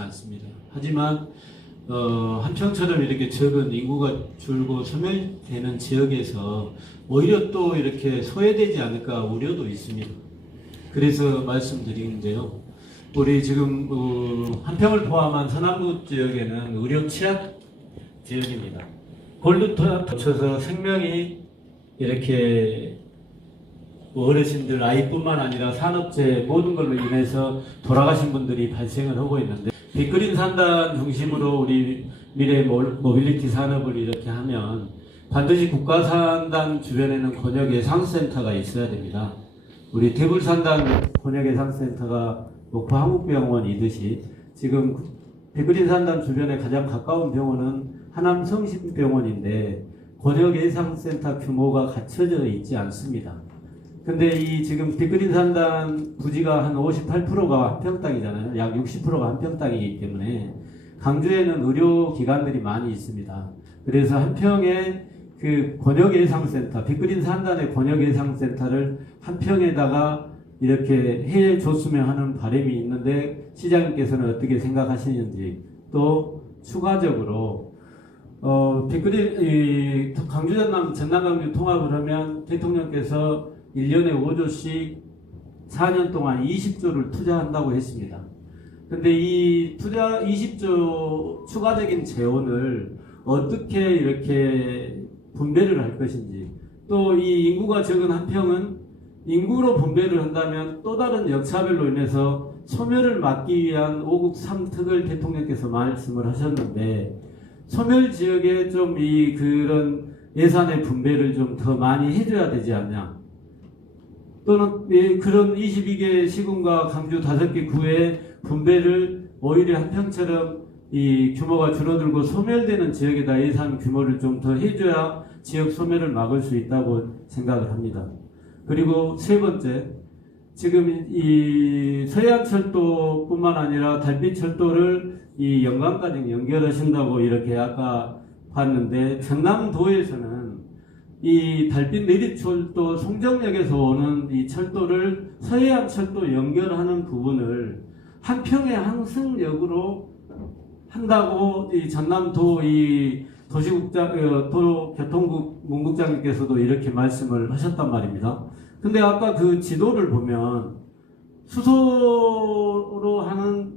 않습니다. 하지만 한평처럼 이렇게 적은 인구가 줄고 소멸되는 지역에서 오히려 또 이렇게 소외되지 않을까 우려도 있습니다. 그래서 말씀드리는데요. 우리 지금 한평을 포함한 서남부 지역에는 의료 취약 지역입니다. 골드탑 거쳐서 생명이 이렇게 어르신들, 아이뿐만 아니라 산업재 모든 걸로 인해서 돌아가신 분들이 발생을 하고 있는데, 빅그린 산단 중심으로 우리 미래 모빌리티 산업을 이렇게 하면 반드시 국가산단 주변에는 권역예상센터가 있어야 됩니다. 우리 대불산단 권역예상센터가 목포 한국병원이듯이 지금 빅그린 산단 주변에 가장 가까운 병원은 하남성심병원인데 권역예상센터 규모가 갖춰져 있지 않습니다. 근데 이 지금 빅그린 산단 부지가 한 58%가 한평 땅이잖아요. 약 60%가 한평 땅이기 때문에 강주에는 의료기관들이 많이 있습니다. 그래서 한평에 그 권역예상센터, 빅그린 산단의 권역예상센터를 한평에다가 이렇게 해줬으면 하는 바람이 있는데 시장님께서는 어떻게 생각하시는지, 또 추가적으로 빅그린 강주 전남 강주 통합을 하면 대통령께서 1년에 5조씩 4년 동안 20조를 투자한다고 했습니다. 근데 이 투자 20조 추가적인 재원을 어떻게 이렇게 분배를 할 것인지, 또 이 인구가 적은 한평은 인구로 분배를 한다면 또 다른 역차별로 인해서 소멸을 막기 위한 5국 3특을 대통령께서 말씀을 하셨는데, 소멸 지역에 좀 그런 예산의 분배를 좀 더 많이 해줘야 되지 않냐, 또는 그런 22개 시군과 강주 5개 구의 분배를 오히려 한평처럼 이 규모가 줄어들고 소멸되는 지역에다 예산 규모를 좀 더 해줘야 지역 소멸을 막을 수 있다고 생각을 합니다. 그리고 세 번째, 지금 이 서해안철도뿐만 아니라 달빛철도를 이 영광까지 연결하신다고 이렇게 아까 봤는데, 전남도에서는 이 달빛 내리철도 송정역에서 오는 이 철도를 서해안철도 연결하는 부분을 한평의 항승역으로 한다고 이 전남도 이 도교통국 문국장님께서도 이렇게 말씀을 하셨단 말입니다. 근데 아까 그 지도를 보면 수소로 하는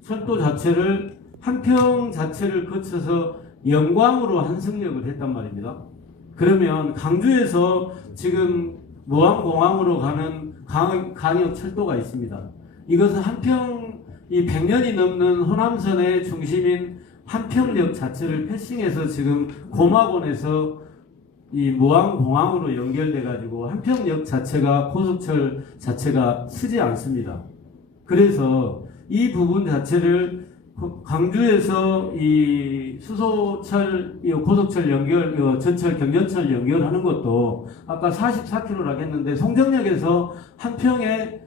철도 자체를 한평 자체를 거쳐서 영광으로 한승역을 했단 말입니다. 그러면 강주에서 지금 모항공항으로 가는 강역 철도가 있습니다. 이것은 한평 이 100년이 넘는 호남선의 중심인 한평역 자체를 패싱해서 지금 고막원에서 이 모항공항으로 연결돼 가지고 한평역 자체가 고속철 자체가 쓰지 않습니다. 그래서 이 부분 자체를 강주에서 이 수소철, 고속철 연결, 전철, 경전철 연결하는 것도 아까 44km라고 했는데, 송정역에서 한평에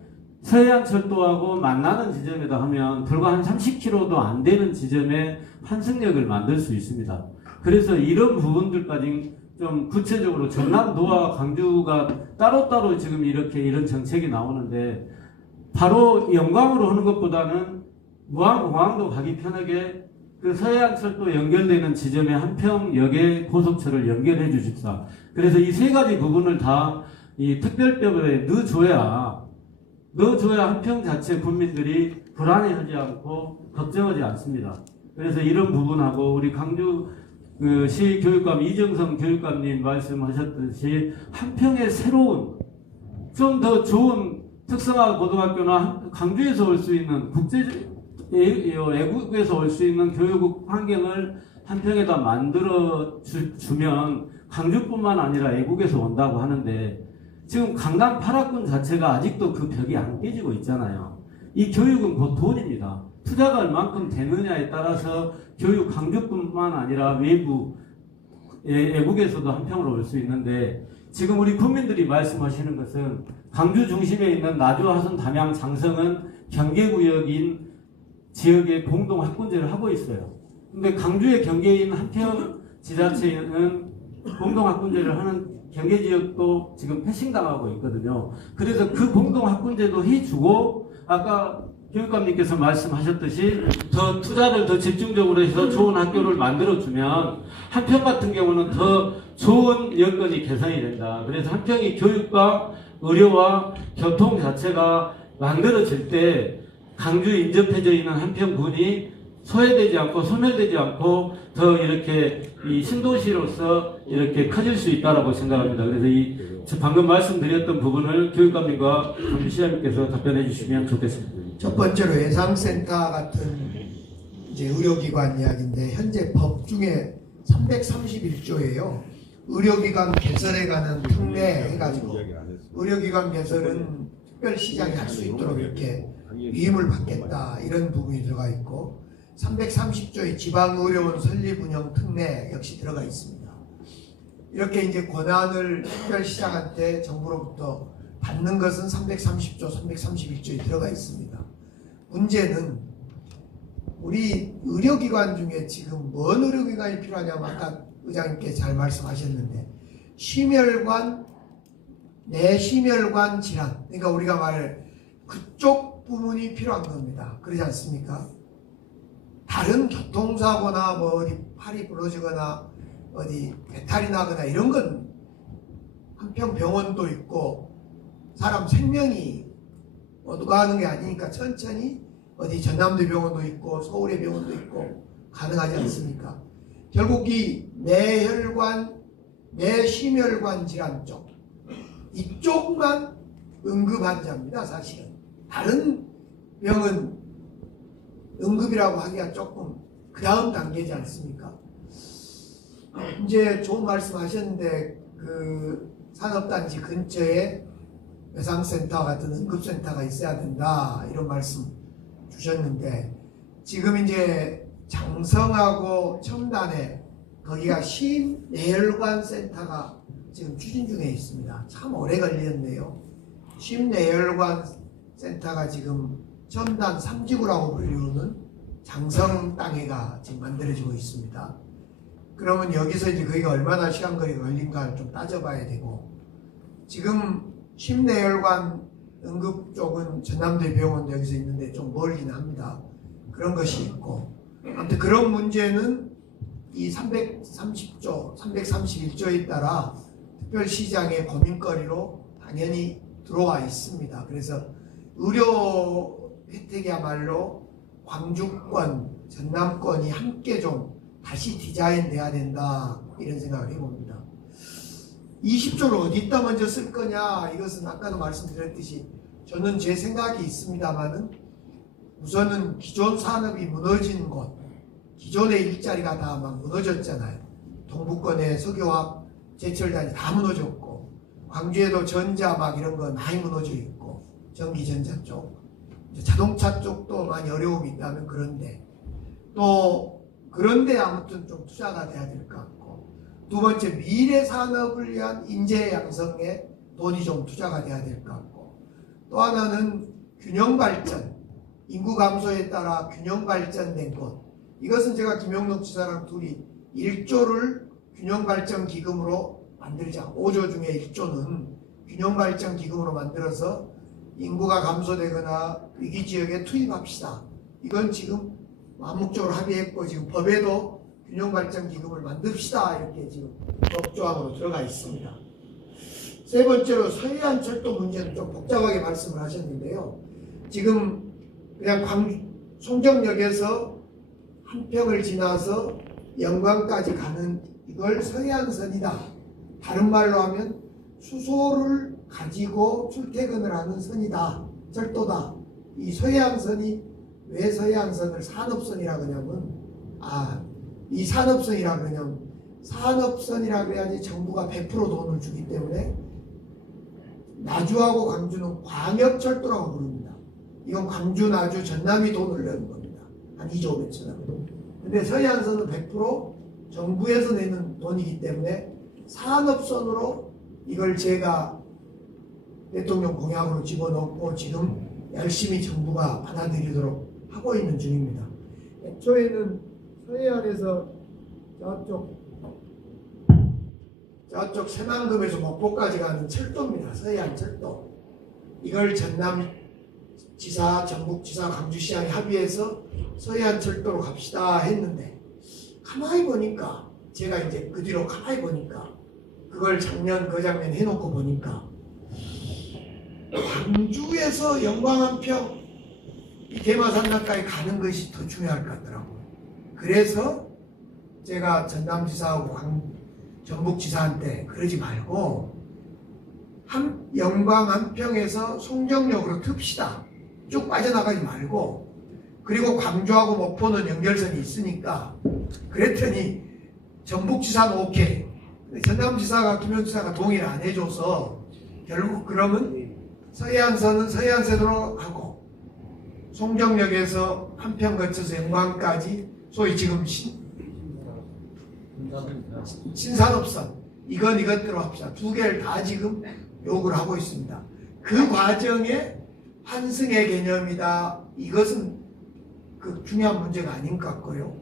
서해안철도하고 만나는 지점에다 하면 불과 한 30km도 안 되는 지점에 환승역을 만들 수 있습니다. 그래서 이런 부분들까지 좀 구체적으로 전남도와 강주가 따로따로 지금 이런 정책이 나오는데, 바로 영광으로 하는 것보다는 무항공항도 가기 편하게 그 서해안철도 연결되는 지점에 한평역에 고속철을 연결해 주십사. 그래서 이 세 가지 부분을 다 이 특별법에 넣어줘야 한평 자체 국민들이 불안해하지 않고 걱정하지 않습니다. 그래서 이런 부분하고 우리 강주 시 교육감 이정성 교육감님 말씀하셨듯이 한평의 새로운 좀 더 좋은 특성화 고등학교나 강주에서 올 수 있는 외국에서 올 수 있는 교육 환경을 한평에다 만들어 주면 강주뿐만 아니라 외국에서 온다고 하는데, 지금 강남 8학군 자체가 아직도 그 벽이 안 깨지고 있잖아요. 이 교육은 곧 돈입니다. 투자가 얼만큼 되느냐에 따라서 교육 강주뿐만 아니라 외국에서도 한평으로 올 수 있는데, 지금 우리 국민들이 말씀하시는 것은 강주 중심에 있는 나주, 하선, 담양, 장성은 경계구역인 지역에 공동 학군제를 하고 있어요. 근데 강주의 경계인 한평 지자체는 공동 학군제를 하는 경계 지역도 지금 패싱당하고 있거든요. 그래서 그 공동 학군제도 해주고, 아까 교육감님께서 말씀하셨듯이 더 투자를 더 집중적으로 해서 좋은 학교를 만들어주면 한평 같은 경우는 더 좋은 여건이 개선이 된다. 그래서 한평이 교육과 의료와 교통 자체가 만들어질 때 강주에 인접해져 있는 한평군이 소외되지 않고 소멸되지 않고 더 이렇게 이 신도시로서 이렇게 커질 수 있다라고 생각합니다. 그래서 이 방금 말씀드렸던 부분을 교육감님과 시장님께서 답변해 주시면 좋겠습니다. 첫 번째로 예상센터 같은 이제 의료기관 이야기인데 현재 법 중에 331조예요. 의료기관 개설에 관한 특례 해가지고 의료기관 개설은 특별시장이 할 수 있도록 이렇게 위임을 받겠다 이런 부분이 들어가 있고 330조의 지방의료원 설립 운영 특례 역시 들어가 있습니다. 이렇게 이제 권한을 특별시장한테 정부로부터 받는 것은 330조, 331조에 들어가 있습니다. 문제는 우리 의료기관 중에 지금 뭔 의료기관이 필요하냐면 아까 의장님께 잘 말씀하셨는데 심혈관, 내심혈관 질환, 그러니까 우리가 말할 그쪽 부분이 필요한 겁니다. 그러지 않습니까? 다른 교통사고나 뭐 어디 팔이 부러지거나 어디 배탈이 나거나 이런 건 한평 병원도 있고 사람 생명이 어디가 하는 게 아니니까 천천히 어디 전남도 병원도 있고 서울의 병원도 있고 가능하지 않습니까? 결국 이 뇌혈관, 뇌심혈관 질환 쪽 이쪽만 응급 환자입니다. 사실은 다른 병은 응급이라고 하기가 조금 그 다음 단계지 않습니까? 이제 좋은 말씀 하셨는데 그 산업단지 근처에 외상센터 같은 응급센터가 있어야 된다 이런 말씀 주셨는데 지금 이제 장성하고 첨단에 거기가 심내혈관 센터가 지금 추진 중에 있습니다. 참 오래 걸렸네요. 심내혈관 센터가 지금 첨단 3지구라고 불리우는 장성 땅에가 지금 만들어지고 있습니다. 그러면 여기서 이제 거기가 얼마나 시간거리가 걸린가를 좀 따져봐야 되고 지금 심내혈관 응급 쪽은 전남대병원도 여기서 있는데 좀 멀긴 합니다. 그런 것이 있고 아무튼 그런 문제는 이 330조, 331조에 따라 특별시장의 고민거리로 당연히 들어와 있습니다. 그래서 의료 혜택이야말로 광주권, 전남권이 함께 좀 다시 디자인돼야 된다 이런 생각을 해봅니다. 20조를 어디다 먼저 쓸 거냐 이것은 아까도 말씀드렸듯이 저는 제 생각이 있습니다만은 우선은 기존 산업이 무너진 곳 기존의 일자리가 다 막 무너졌잖아요. 동부권의 석유화학 제철단이 다 무너졌고 광주에도 전자 막 이런 거 많이 무너져 있고 전기전자 쪽 자동차 쪽도 많이 어려움이 있다면 그런데 아무튼 좀 투자가 돼야 될 것 같고 두 번째 미래 산업을 위한 인재 양성에 돈이 좀 투자가 돼야 될 것 같고 또 하나는 균형 발전 인구 감소에 따라 균형 발전된 곳 이것은 제가 김용록 지사랑 둘이 1조를 균형 발전 기금으로 만들자 5조 중에 1조는 균형 발전 기금으로 만들어서 인구가 감소되거나 위기 지역에 투입합시다. 이건 지금 암묵적으로 합의했고 지금 법에도 균형발전기금을 만듭시다 이렇게 지금 법조항으로 들어가 있습니다. 세 번째로 서해안 철도 문제는 좀 복잡하게 말씀을 하셨는데요. 지금 그냥 송정역에서 한평을 지나서 영광까지 가는 이걸 서해안선이다. 다른 말로 하면 수소를 가지고 출퇴근을 하는 선이다. 철도다. 이 서해안선이 왜 서해안선을 산업선이라고 하냐면 이 산업선이라고 그러냐면 산업선이라고 해야지 정부가 100% 돈을 주기 때문에 나주하고 광주는 광역철도라고 부릅니다. 이건 광주, 나주, 전남이 돈을 내는 겁니다. 한 2조 5천억. 근데 서해안선은 100% 정부에서 내는 돈이기 때문에 산업선으로 이걸 제가 대통령 공약으로 집어넣고 지금 열심히 정부가 받아들이도록 하고 있는 중입니다. 애초에는 서해안에서 저쪽 새만금에서 목포까지 가는 철도입니다. 서해안 철도. 이걸 전남 지사, 전북지사, 광주시장이 합의해서 서해안 철도로 갑시다 했는데 가만히 보니까 제가 이제 그 뒤로 가만히 보니까 그걸 작년 그 장면 해놓고 보니까 광주에서 영광한평 이 대마산나까지 가는 것이 더 중요할 것 같더라고요. 그래서 제가 전남지사하고 전북지사한테 그러지 말고 영광 한평에서 송정역으로 틉시다. 쭉 빠져나가지 말고 그리고 광주하고 목포는 연결선이 있으니까 그랬더니 전북지사는 오케이. 전남지사가 김현지사가 동의를 안 해줘서 결국 그러면 서해안선은 서해안선으로 하고 송정역에서 한평 거쳐서 영광까지 소위 지금 신산업선 이것대로 합시다. 두 개를 다 지금 요구를 하고 있습니다. 그 과정에 환승의 개념이다. 이것은 그 중요한 문제가 아닌 것 같고요.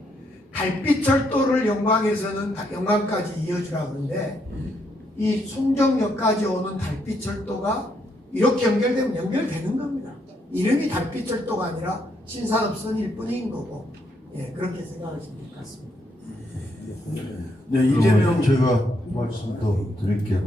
달빛철도를 영광에서는 영광까지 이어주라 그러는데 이 송정역까지 오는 달빛철도가 이렇게 연결되면 연결되는 겁니다. 이름이 달빛철도가 아니라 신산업선일 뿐인 거고 예, 그렇게 생각하시면 될 것 같습니다. 네, 이재명 제가 말씀 더 드릴게요.